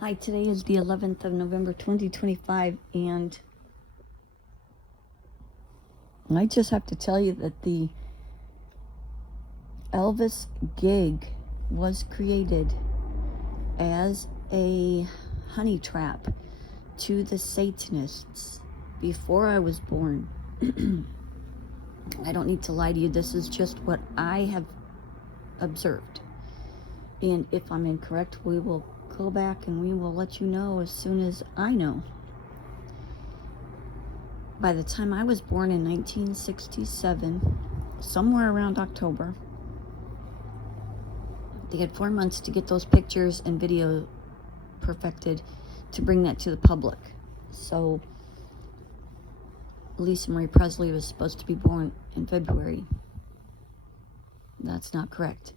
Hi, today is the 11th of November 2025, and I just have to tell you that the Elvis gig was created as a honey trap to the Satanists before I was born. I don't need to lie to you. This is just what I have observed. And if I'm incorrect, we will go back and we will let you know as soon as I know. By the time I was born in 1967, somewhere around October, they had 4 months to get those pictures and video perfected to bring that to the public. So Lisa Marie Presley was supposed to be born in February. That's not correct.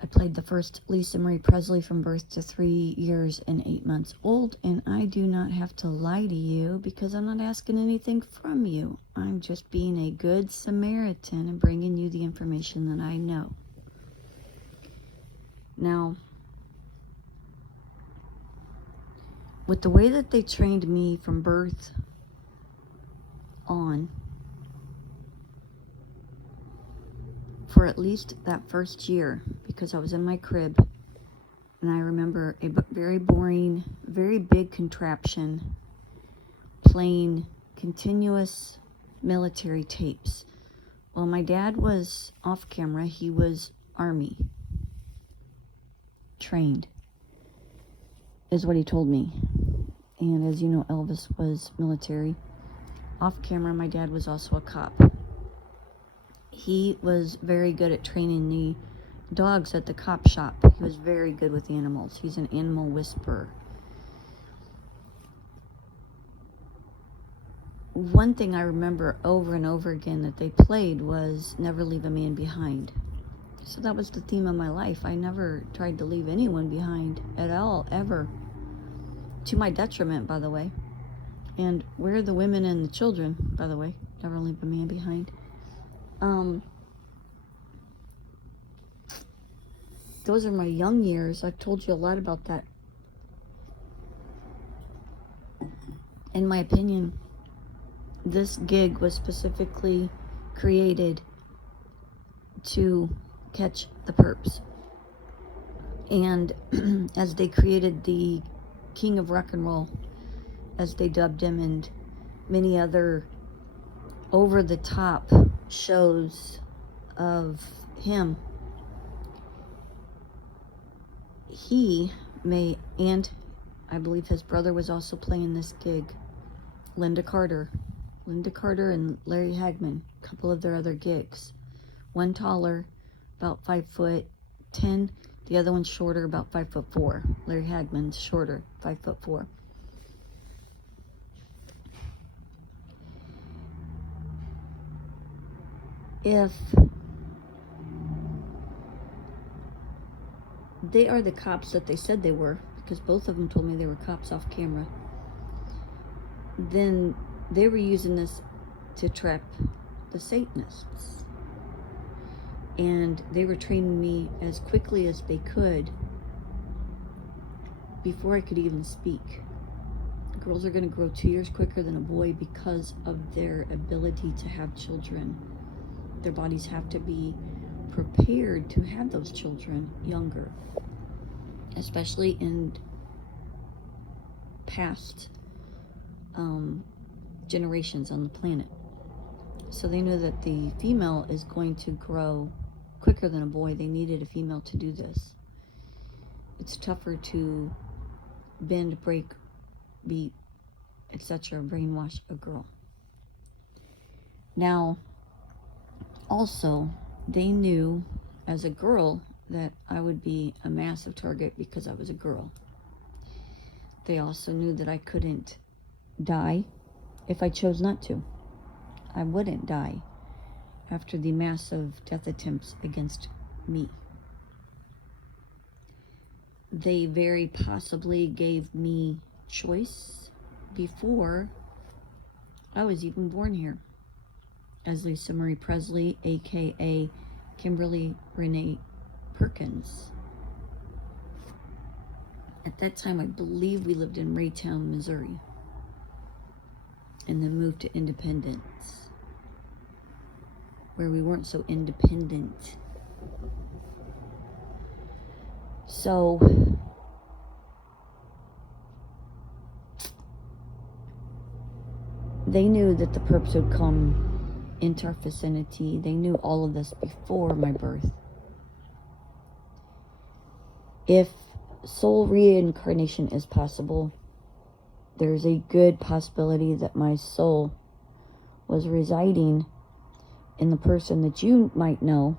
I played the first Lisa Marie Presley from birth to 3 years and 8 months old, and I do not have to lie to you because I'm not asking anything from you. I'm just being a good Samaritan and bringing you the information that I know. Now, with the way that they trained me from birth on, for at least that first year, because I was in my crib, and I remember a very boring, very big contraption playing continuous military tapes. Well, my dad was off camera. He was Army trained, is what he told me. And as you know, Elvis was military. Off camera, my dad was also a cop. He was very good at training the dogs at the cop shop. He was very good with animals. He's an animal whisperer. One thing I remember over and over again that they played was Never Leave a Man Behind. So that was the theme of my life. I never tried to leave anyone behind at all, ever. To my detriment, by the way. And where are the women and the children, by the way? Never leave a man behind. Those are my young years. I've told you a lot about that. In my opinion, this gig was specifically created to catch the perps. And as they created the King of Rock and Roll, as they dubbed him, and many other over-the-top shows of him, and I believe his brother was also playing this gig, Linda Carter and Larry Hagman, a couple of their other gigs. One taller, about 5'10", the other one shorter, about 5'4". Larry Hagman's shorter, 5'4". If they are the cops that they said they were, because both of them told me they were cops off camera, then they were using this to trap the Satanists. And they were training me as quickly as they could before I could even speak. Girls are going to grow 2 years quicker than a boy because of their ability to have children. Their bodies have to be prepared to have those children younger, especially in past generations on the planet. So they knew that the female is going to grow quicker than a boy. They needed a female to do this. It's tougher to bend, break, beat, etc., brainwash a girl. Now, also, they knew as a girl that I would be a massive target because I was a girl. They also knew that I couldn't die if I chose not to. I wouldn't die after the massive death attempts against me. They very possibly gave me choice before I was even born here as Lisa Marie Presley, aka Kimberly Renee Perkins. that time, I believe we lived in Raytown, Missouri, and then moved to Independence, where we weren't so independent. So they knew that the perps would come into our vicinity. They knew all of this before my birth. If soul reincarnation is possible, there's a good possibility that my soul was residing in the person that you might know,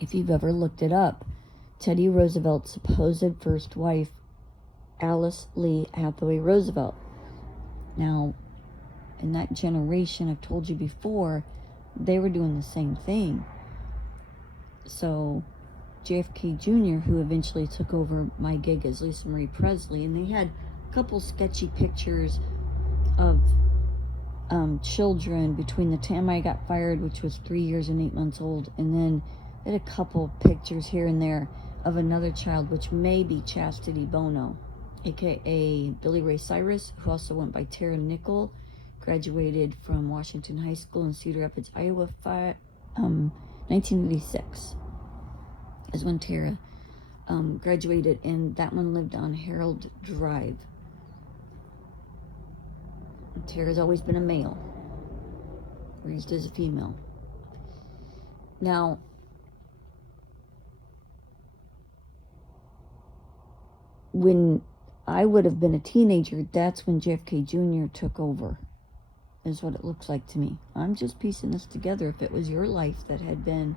if you've ever looked it up. Teddy Roosevelt's supposed first wife, Alice Lee Hathaway Roosevelt. Now, in that generation, I've told you before, they were doing the same thing. So JFK Jr., who eventually took over my gig as Lisa Marie Presley, and they had a couple sketchy pictures of children between the time I got fired, which was 3 years and 8 months old, and then they had a couple pictures here and there of another child, which may be Chastity Bono, aka Billy Ray Cyrus, who also went by Tara Nickel, graduated from Washington High School in Cedar Rapids, Iowa, 1986 is when Tara graduated, and that one lived on Harold Drive. Tara's always been a male, raised as a female. Now, when I would have been a teenager, that's when JFK Jr. took over, is what it looks like to me. I'm just piecing this together. If it was your life that had been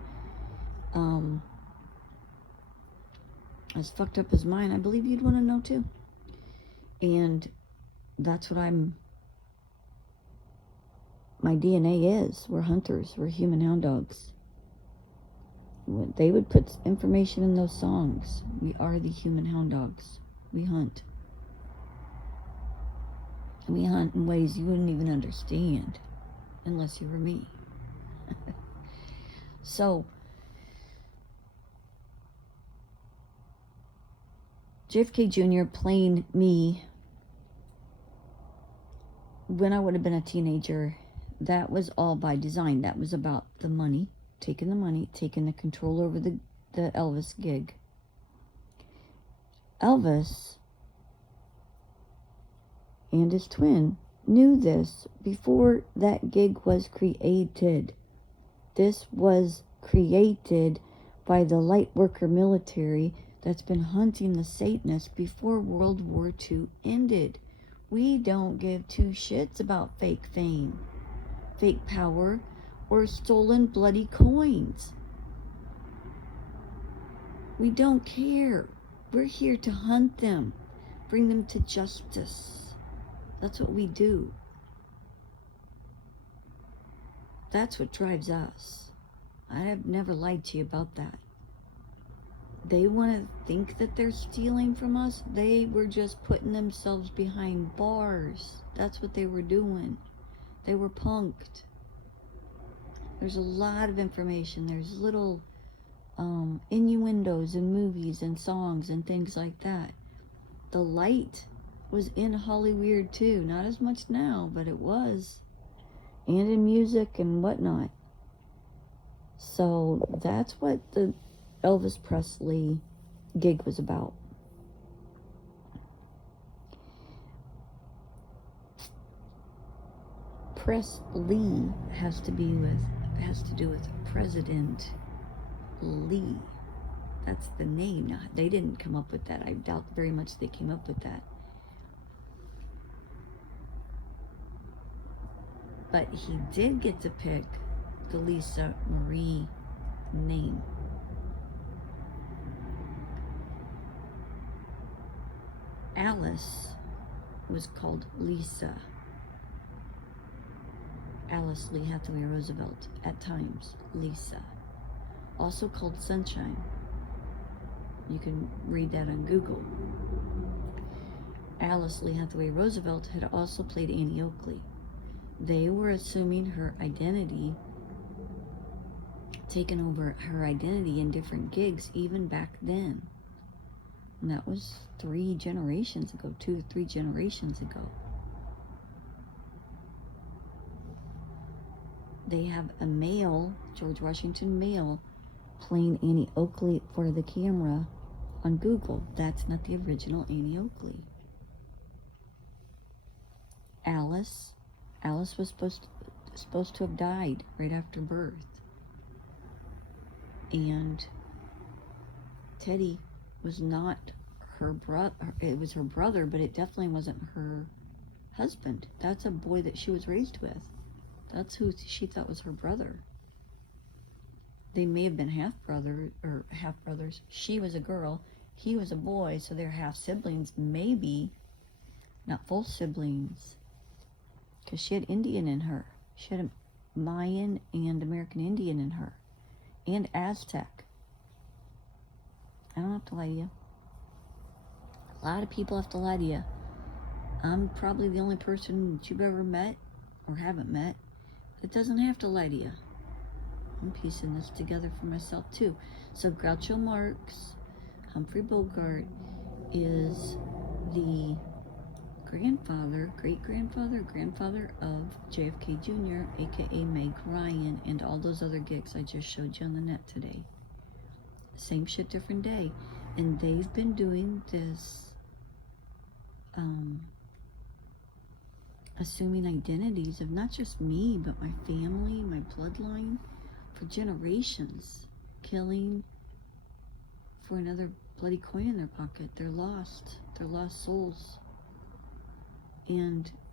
as fucked up as mine, I believe you'd want to know too. And that's what my DNA is. We're hunters. We're human hound dogs. They would put information in those songs. We are the human hound dogs. We hunt. And we hunt in ways you wouldn't even understand unless you were me. So, JFK Jr. playing me when I would have been a teenager, that was all by design. That was about the money, taking the control over the Elvis gig. Elvis and his twin knew this before that gig was created. This was created by the light worker military that's been hunting the Satanists before World War II ended. We don't give two shits about fake fame, fake power, or stolen bloody coins. We don't care. We're here to hunt them, bring them to justice. That's what we do. That's what drives us. I have never lied to you about that. They want to think that they're stealing from us. They were just putting themselves behind bars. That's what they were doing. They were punked. There's a lot of information. There's little innuendos in movies and songs and things like that. The light was in Hollyweird too. Not as much now, but it was. And in music and whatnot. So that's what the Elvis Presley gig was about. Presley has to do with President Lee. That's the name. Now, they didn't come up with that. I doubt very much they came up with that. But he did get to pick the Lisa Marie name. Alice was called Lisa. Alice Lee Hathaway Roosevelt, at times, Lisa. Also called Sunshine. You can read that on Google. Alice Lee Hathaway Roosevelt had also played Annie Oakley. They were assuming her identity, taking over her identity in different gigs even back then. And that was 3 generations ago, 2 or 3 generations ago. They have a male, George Washington male, playing Annie Oakley for the camera on Google. That's not the original Annie Oakley. Alice was supposed to have died right after birth. And Teddy was not her brother. It was her brother, but it definitely wasn't her husband. That's a boy that she was raised with. That's who she thought was her brother. They may have been half-brothers. She was a girl, he was a boy, so they're half-siblings, maybe. Not full siblings. Because she had Indian in her. She had a Mayan and American Indian in her. And Aztec. I don't have to lie to you. A lot of people have to lie to you. I'm probably the only person that you've ever met, or haven't met, that doesn't have to lie to you. I'm piecing this together for myself too. So Groucho Marx, Humphrey Bogart, is the grandfather of JFK Jr., aka Meg Ryan, and all those other gigs I just showed you on the net today. Same shit, different day. And they've been doing this assuming identities of not just me, but my family, my bloodline, for generations. Killing for another bloody coin in their pocket. They're lost. They're lost souls. And